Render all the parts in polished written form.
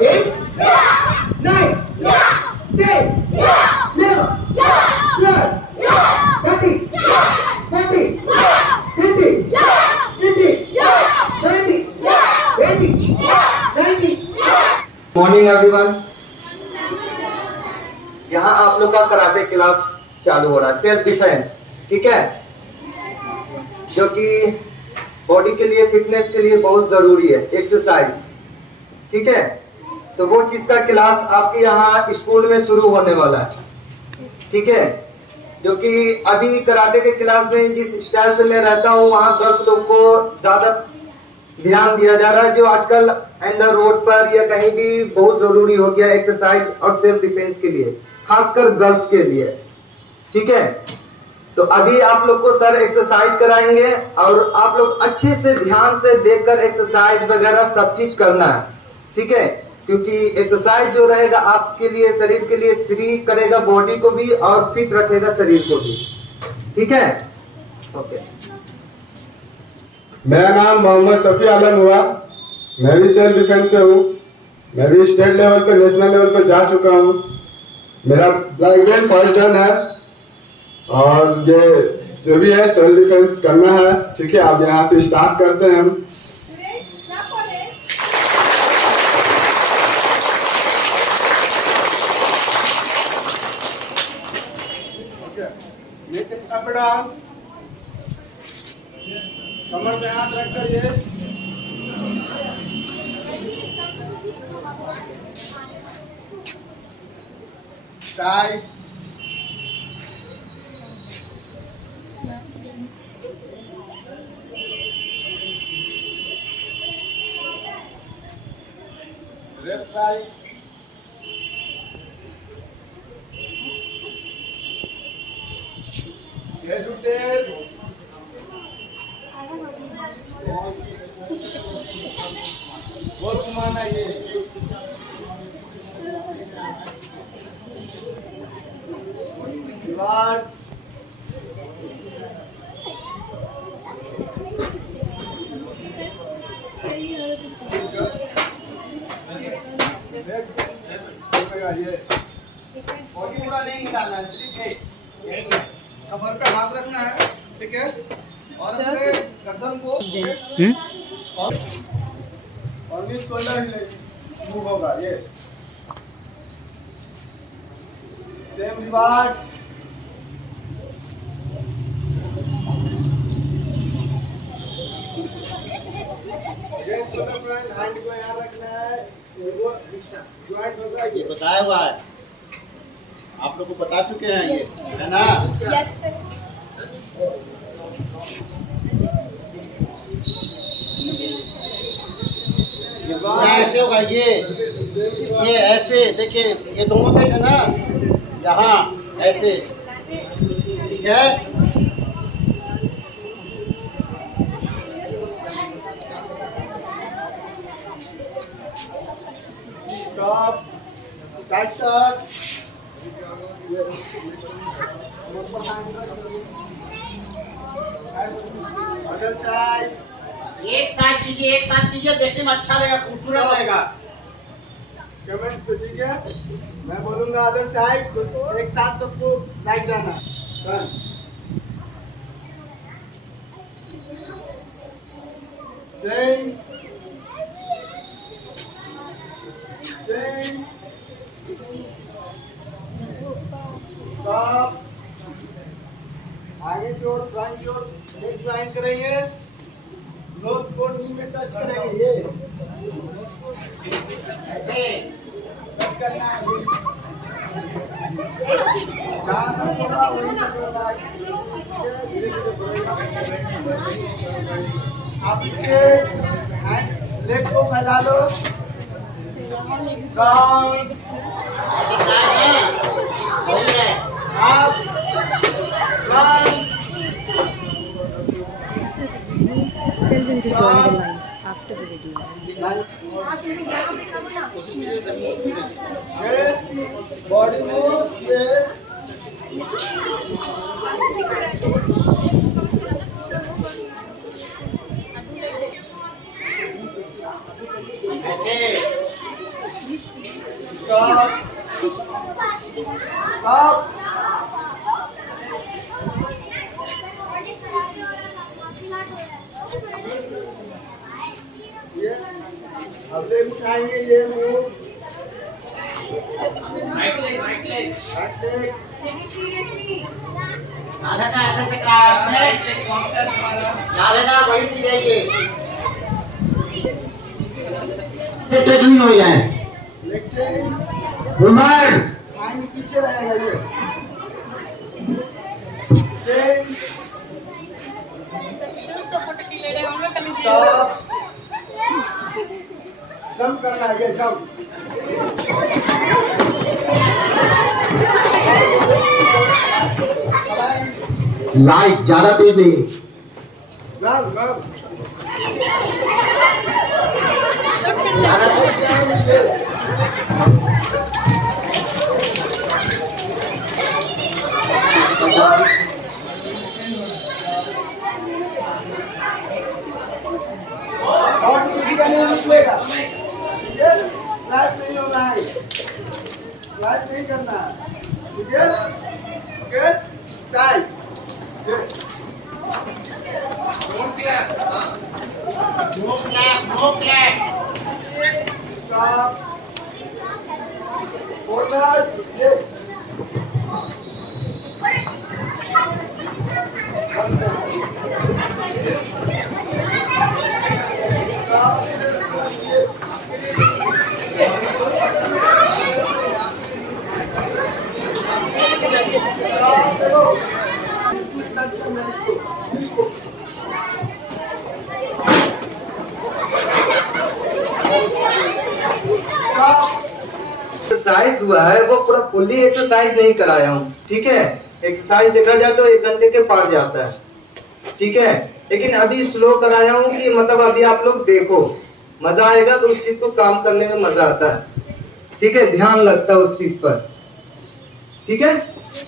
8, 9, 10, 11, 12, 13, 14, 15, 16, 17, 18, 19. Morning everyone. यहाँ आप लोग का कराटे क्लास चालू हो रहा है, सेल्फ डिफेंस, ठीक है, जो कि बॉडी के लिए, फिटनेस के लिए बहुत जरूरी है, एक्सरसाइज, ठीक है। तो वो चीज का क्लास आपके यहाँ स्कूल में शुरू होने वाला है, ठीक है। जो कि अभी कराटे के क्लास में जिस स्टाइल से मैं रहता हूँ वहाँ गर्ल्स लोग को ज्यादा ध्यान दिया जा रहा है, जो आजकल अंडर रोड पर या कहीं भी बहुत जरूरी हो गया एक्सरसाइज और सेल्फ डिफेंस के लिए, खासकर गर्ल्स के लिए, ठीक है। तो अभी आप लोग को सर एक्सरसाइज कराएंगे और आप लोग अच्छे से ध्यान से देखकर एक्सरसाइज वगैरह सब चीज करना है, ठीक है। क्योंकि एक्सरसाइज जो रहेगा आपके लिए, शरीर के लिए फ्री करेगा बॉडी को भी और फिट रखेगा शरीर को भी, ठीक है। ओके। मेरा नाम मोहम्मद शफी आलम हुआ। मैं भी सेल्फ डिफेंस से हूँ। मैं भी स्टेट लेवल पर, नेशनल लेवल पर जा चुका हूँ। मेरा ब्लैक बेल्ट फर्स्ट डन है और ये जो भी है सेल्फ डिफेंस करना है, ठीक है। आप यहाँ से स्टार्ट करते हैं हम। कमर पे हाथ रखकर ये side, left side, head to tail, गोल घुमाना ये, रिवर्स, ये बॉडी पूरा नहीं हिलाना है, सिर्फ कमर पे हाथ रखना है, ठीक है। और अपने गर्दन को और भी शोल्डर हिले मूव होगा, ये सेम रिवर्स, ये शोल्डर फ्रंट, हैंड को यहाँ रखना है, एल्बो जॉइंट होगा, ये बताया हुआ है, आप लोग को बता चुके हैं, ये है ना। Yes sir. ऐसे होगा, ये ऐसे देखिए, ये दोनों पेट है ना, यहाँ ऐसे, ठीक है। Stop, side shot, other side, एक साथ कीजिए, देखने में अच्छा लगेगा, खूबसूरत लगेगा। कमेंट्स पे, ठीक है। मैं बोलूंगा अदर साइड, तो एक साथ सबको लाइक जाना। डन। चेंज, चेंज, स्टॉप, आगे की ओर, फ्रंट की ओर लेग ज्वाइन करेंगे, नोज कोड मूवमेंट टच करेंगे, ये ऐसे टच करना है, कान में थोड़ा वही करना है, आप इसके लेग को फैला लो, डाउन, आप down, Tell them to join the lines after the video. Body move, ऐसे अब उठाएंगे ये मूव आधा का ऐसे से काटने याद है ना वही चीज है ये टच नहीं हो जाए लेग चेंज उमर हैंड पीछे रहेगा ये चेंज स्टॉप जंप करना है ये जंप लाइट ज्यादा तेज नहीं रन रन और किसी का नहीं निकलेगा ठीक है लाइट नहीं होना है लाइट नहीं करना है ठीक है ओके साइड स्टॉप कॉर्नर ये एक्सरसाइज हुआ है वो पूरा फुल्ली एक्सरसाइज नहीं कराया हूँ, ठीक है। एक्सरसाइज देखा जाए तो 1 घंटे के पार जाता है, ठीक है। लेकिन अभी स्लो कराया हूँ कि मतलब अभी आप लोग देखो, मजा आएगा तो उस चीज को काम करने में मजा आता है, ठीक है। ध्यान लगता है उस चीज पर, ठीक है।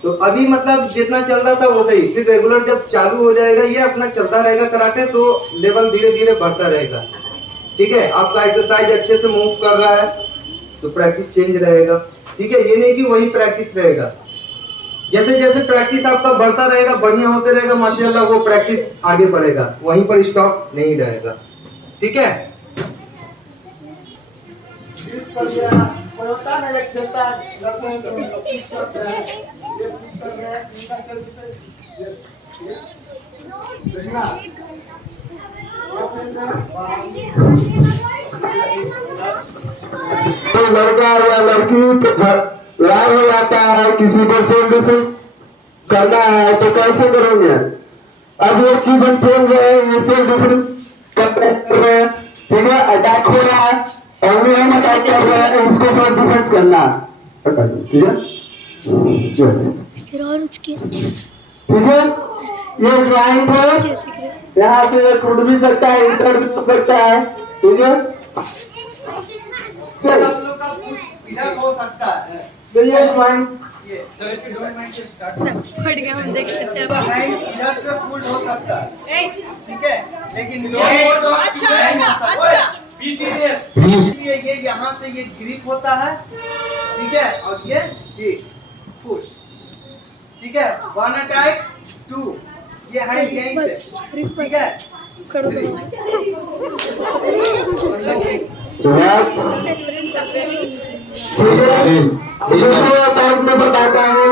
तो अभी मतलब जितना चल रहा था वो सही, फिर रेगुलर जब चालू हो जाएगा ये अपना चलता रहेगा कराटे तो लेवल धीरे धीरे बढ़ता रहेगा, ठीक है। आपका एक्सरसाइज अच्छे से मूव कर रहा है तो प्रैक्टिस चेंज रहेगा, ठीक है। ये नहीं कि वही प्रैक्टिस रहेगा, जैसे जैसे प्रैक्टिस आपका बढ़ता रहेगा, बढ़िया होते रहेगा माशाल्लाह, वो प्रैक्टिस आगे बढ़ेगा, वहीं पर स्टॉप नहीं रहेगा, ठीक है। कोई होता है ना एक खेलता है लड़कों को पुश करता है ये पुश कर रहे हैं इनका सेल्फ डिफेंस ये देखना तो लड़का या लड़की लड़ाई हो जाता है, किसी को सेल्फ डिफेंस करना है तो कैसे करोगे। अब ये चीज हम खेल रहे हैं, ये सेल्फ डिफेंस कर रहे हैं, ठीक है। अटैक हो रहा है और हम अटैक कर रहे हैं, उसको सेल्फ डिफेंस करना, ठीक है। और उसके ठीक है, ये ज्वाइंट है, यहाँ से टूट भी सकता है, इंटर भी हो सकता है, ठीक है। सब लोग का पुश इधर हो सकता है, तो ये ज्वाइंट ये चलो फिर 2 मिनट से स्टार्ट फट गया, हम देख सकते हैं। हैंड इधर पे फुल हो सकता है, ठीक है। लेकिन ये अच्छा बी सीरियस ये यहाँ से ये ग्रिप होता है, ठीक है। और ये पुश, ठीक है। 1 अटैक 2 ये हैंड यहीं से, ठीक है। मैं बताता हूँ,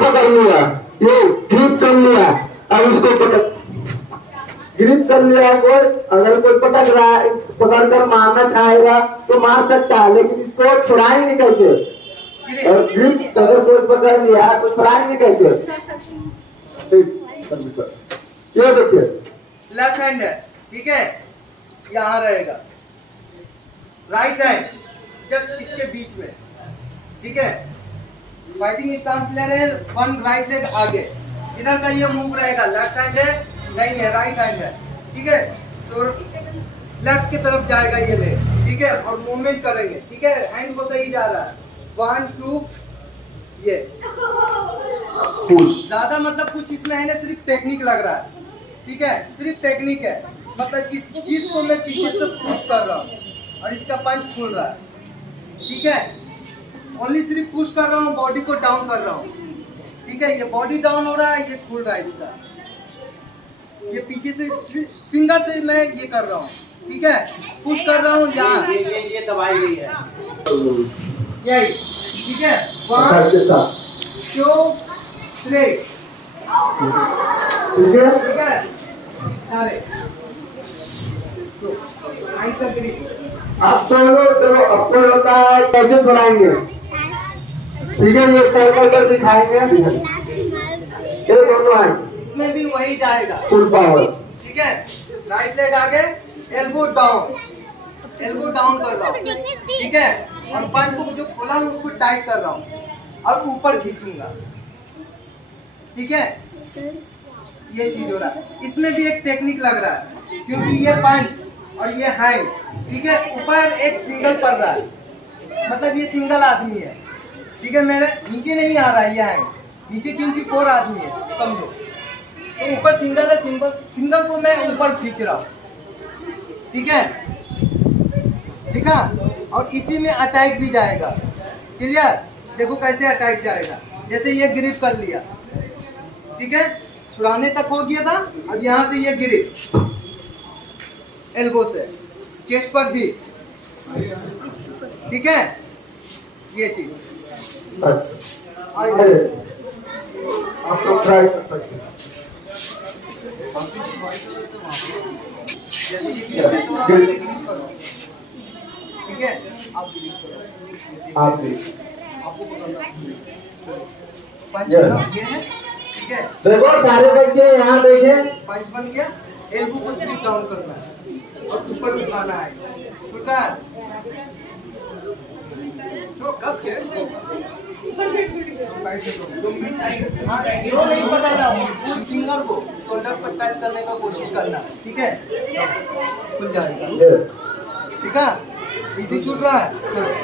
पकड़ लिया, ये ग्रिप कर लिया, अब इसको ग्रिप कर लिया कोई, अगर कोई पकड़ रहा है, पकड़ कर मारना चाहेगा तो मार सकता है, लेकिन इसको छुड़ाएंगे कैसे। और ग्रिप अगर कोई पकड़ लिया तो छुड़ाएंगे कैसे। ये देखिए लेफ्ट हैंड है, ठीक है, यहाँ रहेगा। राइट हैंड जस्ट इसके बीच में, ठीक है। फाइटिंग स्टांस ले रहे हैं, 1 राइट लेग आगे, जिधर का ये मूव रहेगा। लेफ्ट हैंड है नहीं है, राइट हैंड है, ठीक है। तो लेफ्ट की तरफ जाएगा ये लेग, ठीक है। और मूवमेंट करेंगे, ठीक है। हैंड को सही जा रहा है, 1 2 ये ज्यादा मतलब कुछ इसमें है ना, सिर्फ टेक्निक लग रहा है, ठीक है। सिर्फ टेक्निक है, मतलब इस चीज को मैं पीछे से पुश कर रहा हूँ और इसका पंच खुल रहा है, ठीक है, ओनली सिर्फ पुश कर रहा हूँ, बॉडी को डाउन कर रहा हूँ। ठीक है, ये बॉडी डाउन हो रहा है, ये खुल रहा है इसका। ये पीछे से फिंगर से मैं ये कर रहा हूँ। ठीक है, पुश कर रहा हूँ यहाँ, ये दबाई गई है। यही। ठीक है, अटैक के साथ 1 2 3। ठीक है। ठीक है, अरे तो ऐसा ग्रिप। आप सब लोग देखो आपको होता है कैसे चलाएंगे। ठीक है, ये सर्कल कर दिखाएंगे। ये दोनों है, इसमें भी वही जाएगा, फुल पावर। ठीक है, राइट लेग आगे, एल्बो डाउन कर रहा हूँ। ठीक है, और पंच को जो खोला हूँ उसको टाइट कर रहा हूँ और ऊपर खींचूंगा। ठीक है, ये चीज हो रहा है। इसमें भी एक टेक्निक लग रहा है, क्योंकि ये पंच और ये हैंड, ठीक है, ऊपर एक सिंगल पड़ रहा है, मतलब ये सिंगल आदमी है। ठीक है, मेरे नीचे नहीं आ रहा है ये हैंड नीचे, क्योंकि 4 आदमी है, समझो। तो ऊपर सिंगल है, सिंगल को मैं ऊपर खींच रहा हूँ। ठीक है, ठीक है, और इसी में अटैक भी जाएगा। क्लियर? देखो कैसे अटैक जाएगा। जैसे ये ग्रिप कर लिया, ठीक है, छुड़ाने तक हो गया था, अब यहाँ से ये ग्रिप, एल्बो से चेस्ट पर हिट। ठीक है, ये चीज। अरे आप लोग ट्राई कर सकते हैं। जैसे ये ग्रिप कैसे हो रहा है, वैसे ग्रिप करो। ठीक है, आप ग्रिप करो, ये देखिए। आप भी आपको पसंद है पंच ये। बना, ये है। ठीक है, देखो सारे बच्चे यहाँ देखें। पंच बन गया, एल्बो को सिर्फ डाउन करना है और ऊपर उठाना है। छूटा है, कस के हाँ, हीरो नहीं पकड़ना, फुल फिंगर को शोल्डर पर टच करने का कोशिश करना। ठीक है, खुल जाएगा। ये ठीक है, इजी छूट रहा है,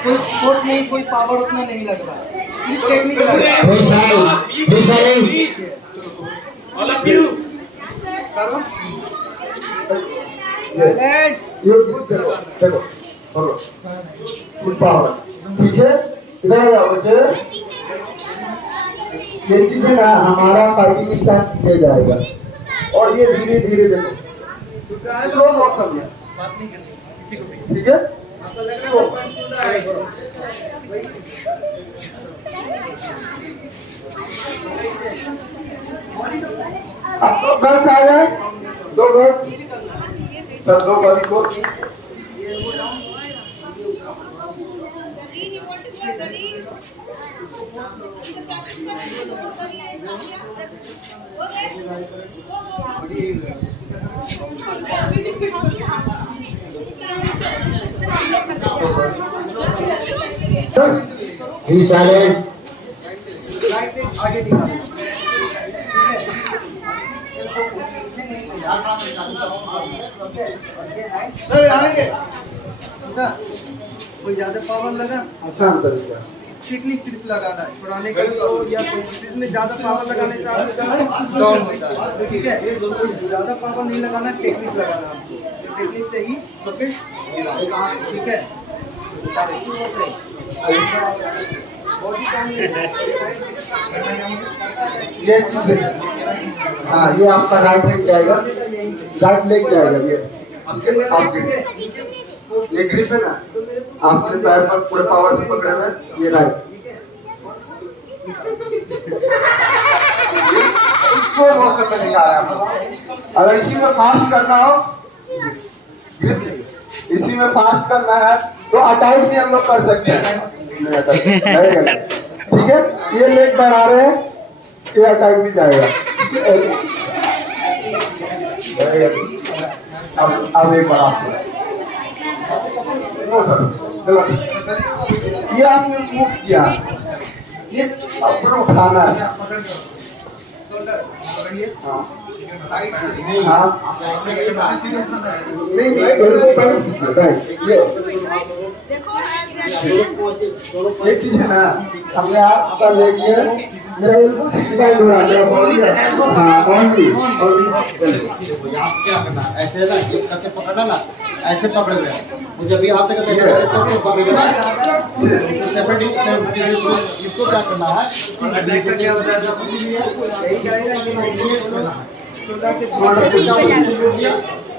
कोई फोर्स नहीं, कोई पावर उतना नहीं लग रहा, सिर्फ टेक्निक लग रहा है। करो, देखो देखो फुल पावर। ठीक है, इधर आ जाओ बच्चे। ये चीजें ना हमारा फाइटिंग स्टार्ट किया जाएगा, और ये धीरे धीरे देखो छूट रहा है, स्लो मोशन में। ठीक है, आपको लग रहा है वो पंच छूट रहा है, वही अब दो गर्ल्स आ जाए, 2 गर्ल्स सर, 2 गर्ल्स को राइट लेग आगे निकालो। ठीक है, सर आएंगे। छूटा, कोई ज्यादा पावर लगा, आसान तरीका। टेक्निक सिर्फ लगाना है, छुड़ाने का भी हो या कोई चीज में ज्यादा पावर लगाने से आदमी का डाउन होता है। ठीक है, ज्यादा पावर नहीं लगाना, टेक्निक लगाना आपको, टेक्निक से ही गिराओ। ठीक है, बॉडी ये चीज हाँ, ये आपका राइट लेग जाएगा, राइट लेग जाएगा। ये ये ग्रिप है ना, आपके पैर पर पूरे पावर से पकड़े हुए, ये राइट। स्लो मोशन में दिखा रहा है आपको। अगर इसी में फास्ट करना हो, इसी में फास्ट करना है तो अटैक भी हम लोग कर सकते हैं। ठीक है, ये लेग बढ़ा रहे हैं, ये अटैक भी जाएगा। अब एक बार आप नो सर, ये आपने मूव किया, ये अपना उठाना है। हाँ हाँ, नहीं ये चीज है ना, हमने आपका ले लिया, मेरा एल्बो सीधा हो रहा है, बॉडी हाँ क्या करना, ऐसे ना, कैसे पकड़ना ना, ऐसे पकड़ गया। जब ये हाथ लगा ऐसे करें तो उसको बांधना है। इसको क्या करना है? अटैक का क्या बताया था? यही करेगा ये करना है।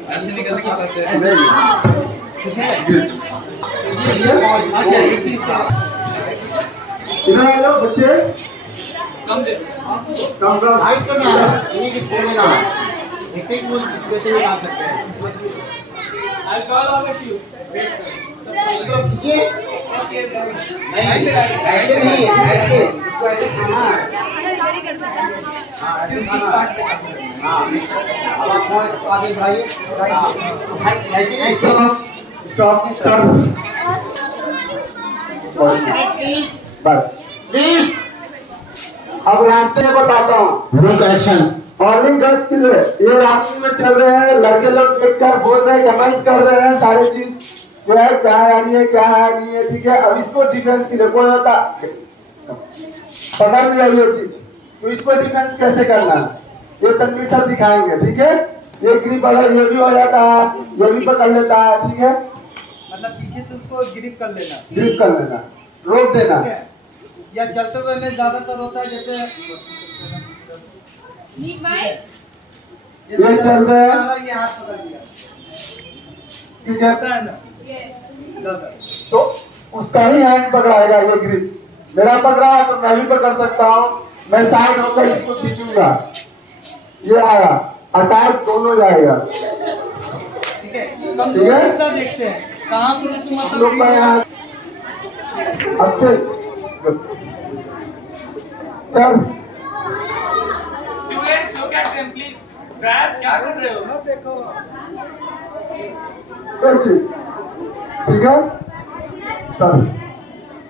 ऐसे निकलने की प्रोसेस है। इधर आ जाओ बच्चे। कम दे। कम हाइट करना है, इन्हीं की खोल लेना है। एक मूव वैसे ही आ सकते हैं। ये नहीं ऐसे नहीं, ऐसे इसको ऐसे खाना है। हाँ, ऐसे खाना है। हाँ, अब आप कौन आगे बढ़ाइए। ऐसे ऐसे स्टॉप सर। बस अब रास्ते में बताता हूँ। रुक एक्शन। ऑनली गर्ल्स के लिए ये रास्ते में चल रहे हैं, लड़के लोग देखकर बोल रहे हैं, कमेंट्स कर रहे हैं, सारी चीज जो है क्या है आ रही है, क्या है आ रही है, ठीक है। अब इसको डिफेंस के लिए कोई होता पकड़ लिया ये चीज, तो इसको डिफेंस कैसे करना है ये तनवीर सर दिखाएंगे, ठीक है। ये ग्रिप अगर ये भी हो जाता है, ये भी पकड़ लेता है, ठीक है। मतलब पीछे से उसको ग्रिप कर लेना। ग्रिप कर लेना, रोक देना। ठीक है? या चलते हुए में ज्यादातर होता है जैसे ये चल रहे हैं, ये हाथ पकड़ लिया, ठीक है। होता है ना ज्यादा। तो उसका ही हैंड पकड़ाएगा ये ग्रिप। मेरा पकड़ा है तो मैं भी पकड़ सकता हूँ, मैं साइड होकर इसको खींचूंगा, ये आया, अटैक दोनों जाएगा, ठीक है। ठीक कमजोर है? हिस्सा देखते हैं कहाँ पर उसको हम मतलब लोग का यहाँ अब से sir Students, look at them, please. Zad, क्या कर रहे हो? कोई चीज, ठीक है सर।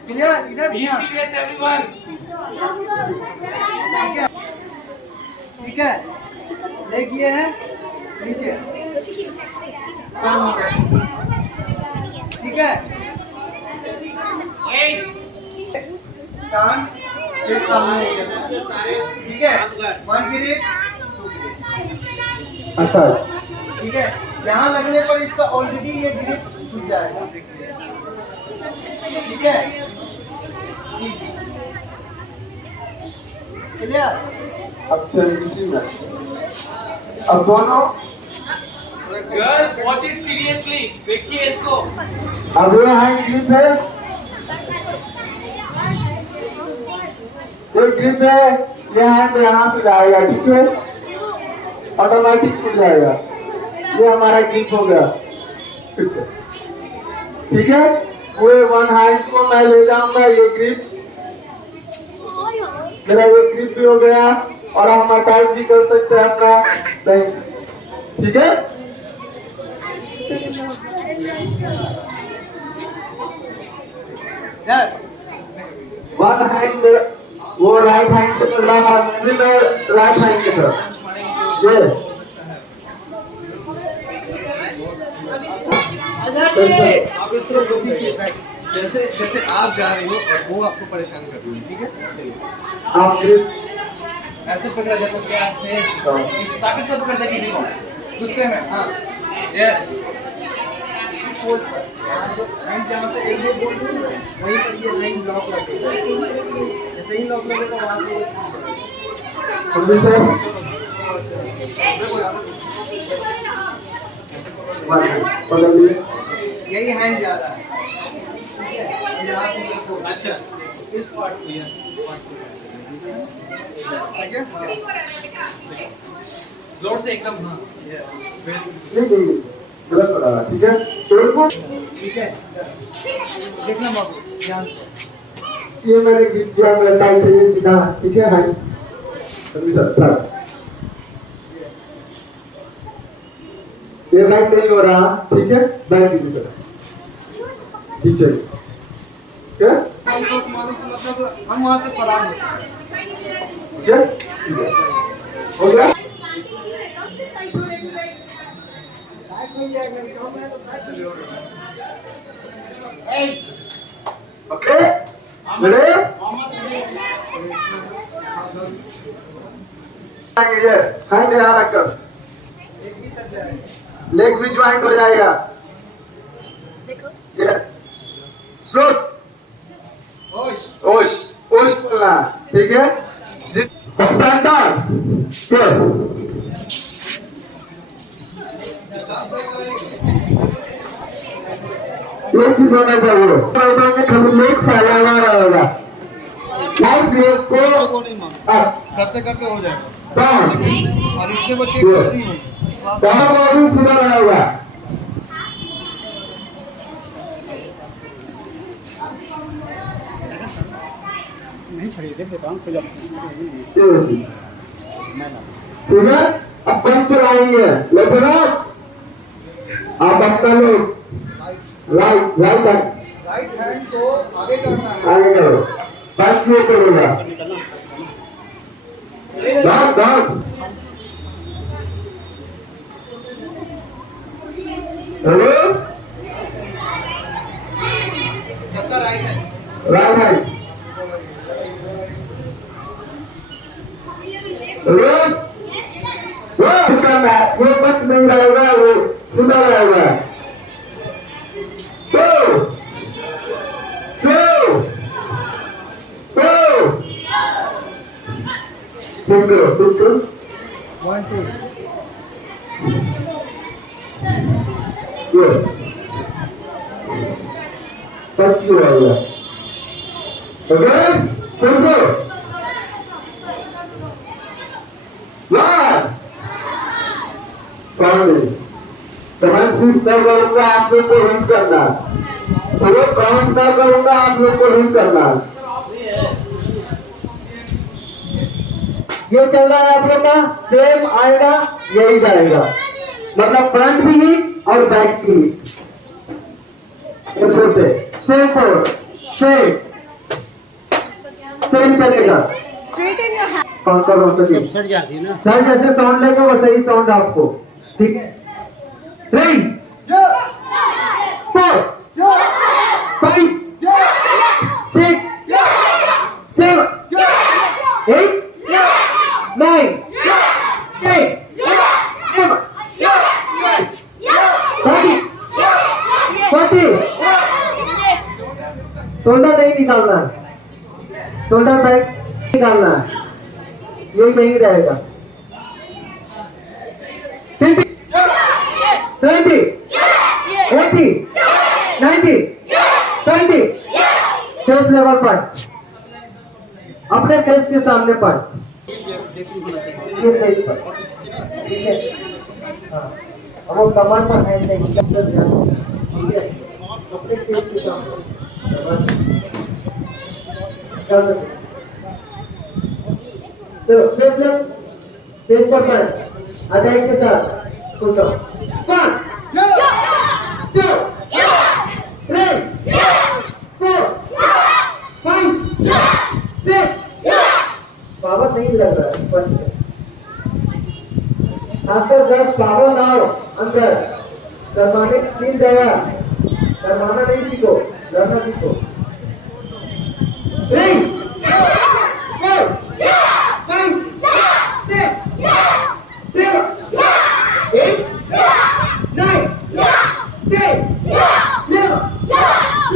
क्लियर? इधर Be ध्यान। serious, everyone. ठीक है, ठीक है। लेग ये है नीचे, ठीक है। कान के सामने, ठीक है। वन ग्रिप, अच्छा ठीक है। यहाँ लगने पर इसका ऑलरेडी ये ग्रिप छूट जाएगा, ठीक है। क्लियर? अब से इसी में अब दोनों Girls, watch it seriously. देखिए इसको. अब ये हैंड ग्रिप है, ये ग्रिप है, ये हैंड यहाँ से जाएगा, ठीक है। ऑटोमेटिक छूट जाएगा, ये हमारा ग्रिप हो गया फिर से, ठीक है। पूरे वन हैंड को मैं ले जाऊंगा, ये ग्रिप मेरा ये ग्रिप भी हो गया, और हम अटैक भी कर सकते हैं अपना सही से, ठीक है। यार वन हैंड वो राइट हैंड से चल रहा है, मैं राइट हैंड की तरफ ये आप इस तरह दो पीछे जैसे जैसे आप जा रहे हो और वो आपको परेशान कर रही है, ठीक है। चलिए आप ग्रिप ऐसे पकड़ा जाता है ऐसे. ताकत से पकड़ता है किसी को. गुस्से में. हाँ. Yes. फोल्ड पर यहाँ जो हैंड जहाँ से एक बोल दूँ वहीं पर ये लाइन लॉक लगेगा, जैसे ही लॉक लगेगा वहाँ से कुलदीप सर पकड़ लिए, यही हैंड जा रहा है, ठीक है। और यहाँ से ये फोल्ड, अच्छा. इस पार्ट को yes. इस पार्ट को. ठीक है। जोर से एकदम. हाँ. Yes. नहीं गलत हो रहा है, ठीक है। पेड़ को ठीक है, देखना बाबू ध्यान से। ये मैंने ग्रिप किया, मेरा टाइट है ये सीधा, ठीक है। हैंड कुलदीप सर ट्राई, ये राइट नहीं हो रहा, ठीक है। बैक कीजिए सर, पीछे, ठीक है, हम लोग मारो तो मतलब हम वहाँ से फरार होते हैं। ठीक है, ठीक है, हो गया। ओके रेडी, हैंड यहाँ रखकर एक भी सर जाएगा। लेग भी ज्वाइंट हो जाएगा, देखो श्रुत ओश ओश बोलना है, ठीक है। स्टैंडर्ड एक चीज होना चाहिए, में कभी लोग फैला हुआ रहेगा, लाइफ लोग को करते करते हो जाएगा डाउन और इतने बच्चे नहीं होंगे डाउन और भी सीधा रहेगा। नहीं छड़ी देख लेता हूँ, कोई बात नहीं। ठीक है, अब पंच चलाएंगे, लेकिन आप अपना लोग राइट राइट राइट हैंड को आगे करना है आगे करो, पंच में करोगा, डाउन डाउन हेलो सबका right hand right hand hello वो करना है, वो पंच नहीं रहेगा, वो सीधा रहेगा। Go! Go! Go! Good girl, good girl. 1 2 Good. Touch you area. Okay? Pencil. Line. Family. Command seat कर करूंगा, आप लोग को हिट करना, तो वो काउंट कर करूंगा, आप लोग को हिट करना। ये चल रहा है आप लोग का, सेम आएगा, यही जाएगा, मतलब फ्रंट भी हिट और बैक की हिट, से सेम पर सेम चलेगा। Straighten your hand. कौन सा सट जाती है ना। सर जैसे साउंड लेगा वैसे ही साउंड आपको, ठीक है। 3 4 5 6 7 8 9 10 40 शोल्डर नहीं निकालना है, शोल्डर बैक निकालना है, ये यही रहेगा। 20 20 80 90 20 फेस लेवल पर अपने फेस के सामने पर, ये फेस पर, ठीक है। हाँ, अब वो कमर पर है नहीं, ठीक है, अपने फेस के सामने चलो फेस लेवल, फेस पर अटैक के साथ कुछ 1 2 3 4 5 6 पावर नहीं लग रहा है पंच में, खासकर जब पावर ना हो अंदर, शर्माने नहीं गया, शर्माना नहीं सीखो, लड़ना सीखो। 3 4 5 6 7 8 9 10 11 12 13 14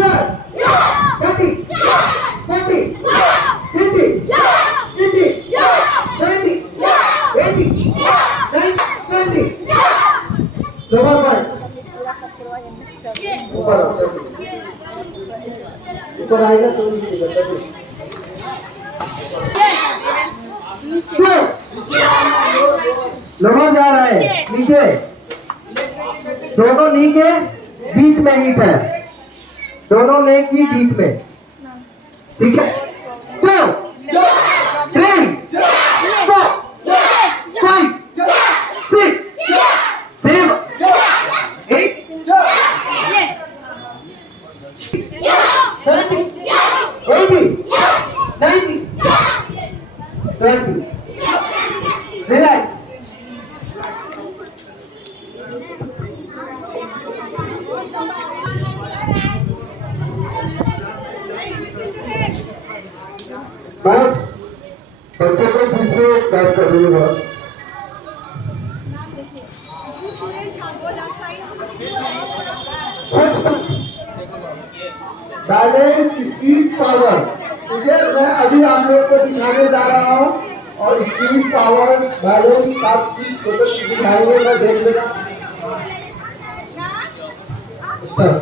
15 16 17 18 19 20 डबल पॉइंट ऊपर ऊपर आएगा तो लोगों जा रहा है नीचे, दोनों नी के बीच में हीट है, दोनों लेग की बीच में, ठीक है। 2 3 4 5 6 7 8 70 80 90 20 रिलैक्स। बच्चे को दूसरे बात कर रही है, बैलेंस, स्पीड, पावर। ठीक है, मैं अभी आप लोग को दिखाने जा रहा हूँ और स्पीड, पावर, बैलेंस सब चीज टोटल दिखाएंगे, मैं देख लेगा। Start.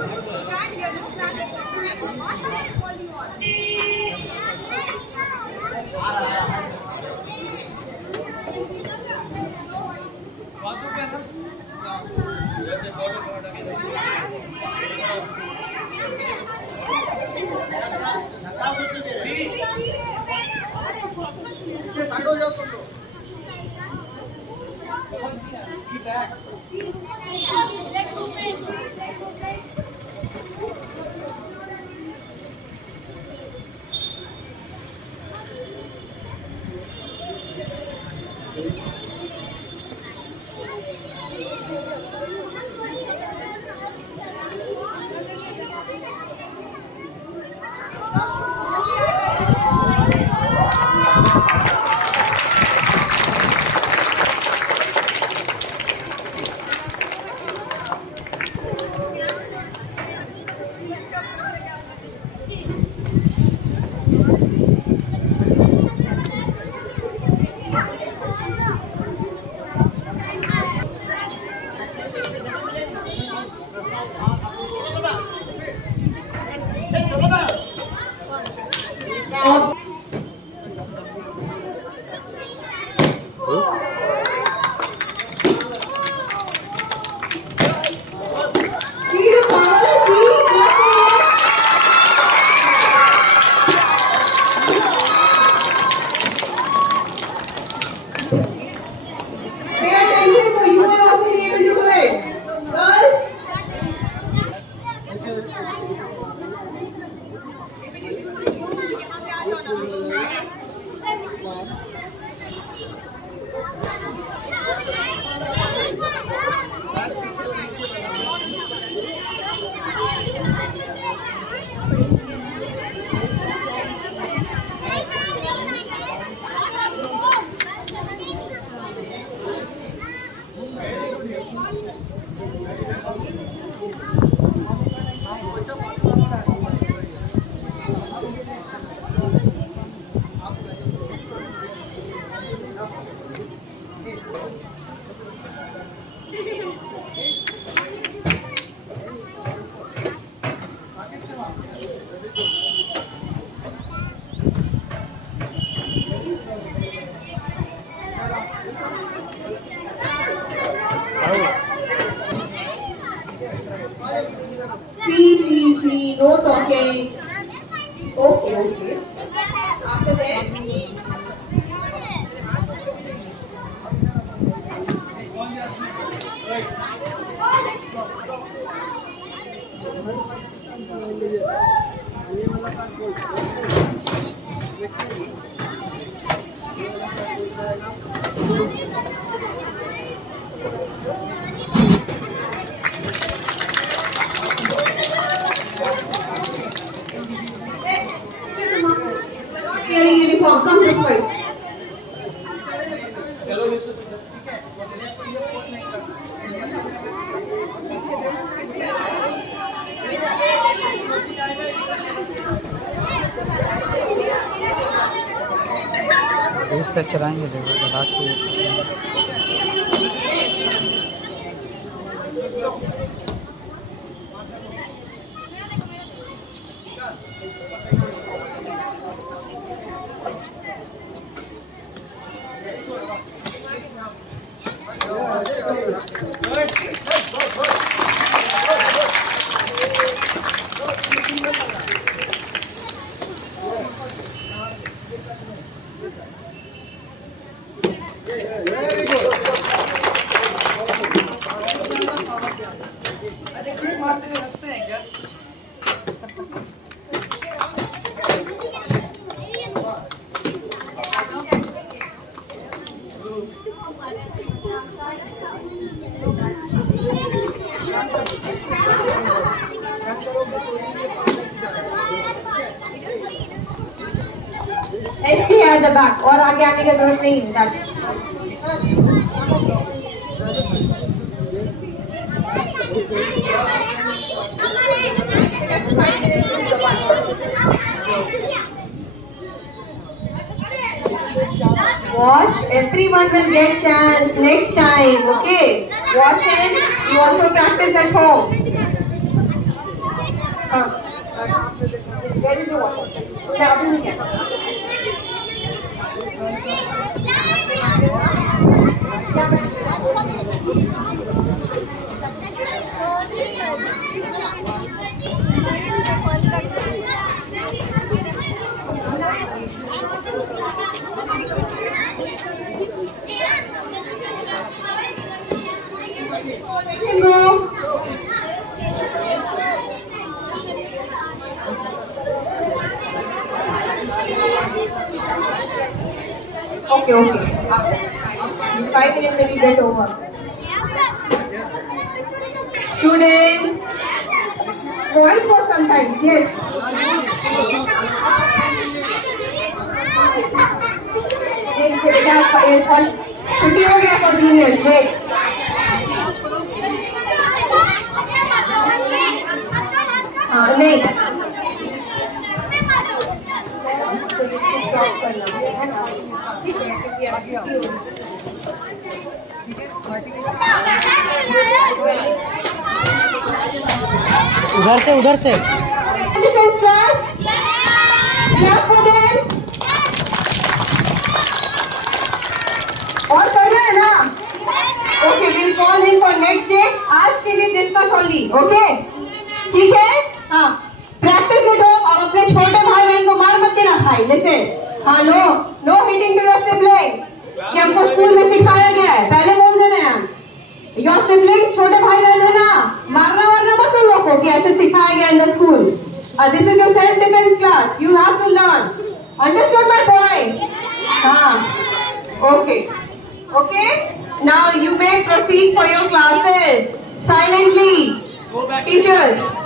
See, no talking. Okay. After that, wearing uniform, come this way. इस तरह चलाएंगे, देखो लास्ट पे Stay at the back और आगे आने की जरूरत नहीं है। Done. watch. Everyone will get chance next time. Okay. Watch and you also practice at home. Where is the water? Yeah, अभी नहीं है. Hello. Okay, okay. In 5 minutes when we get over. Students, quiet for some time. Yes. बेटा छुट्टी हो गया for juniors. Wait. हाँ नहीं. तो इसको stop करना है ना. ठीक है क्योंकि अब छुट्टी हो गई. उधर से Defense class, clap for them. और कर रहे हैं ना? Okay, we'll call him for next day. आज के लिए dispatch only, okay? ठीक है? हाँ. Practice at home और अपने छोटे भाई बहन को मार मत देना भाई. Listen. हाँ no hitting to your siblings. ये हमको स्कूल में सिखाया गया है. पहले बोल देना है. Your siblings छोटे भाई बहन है ना? मारना मत उन लोगों को कि ऐसे सिखाया गया in the school. This is your self defense class. You have to learn. Understood my point? हाँ. Okay. Now you may proceed for your classes silently. Teachers.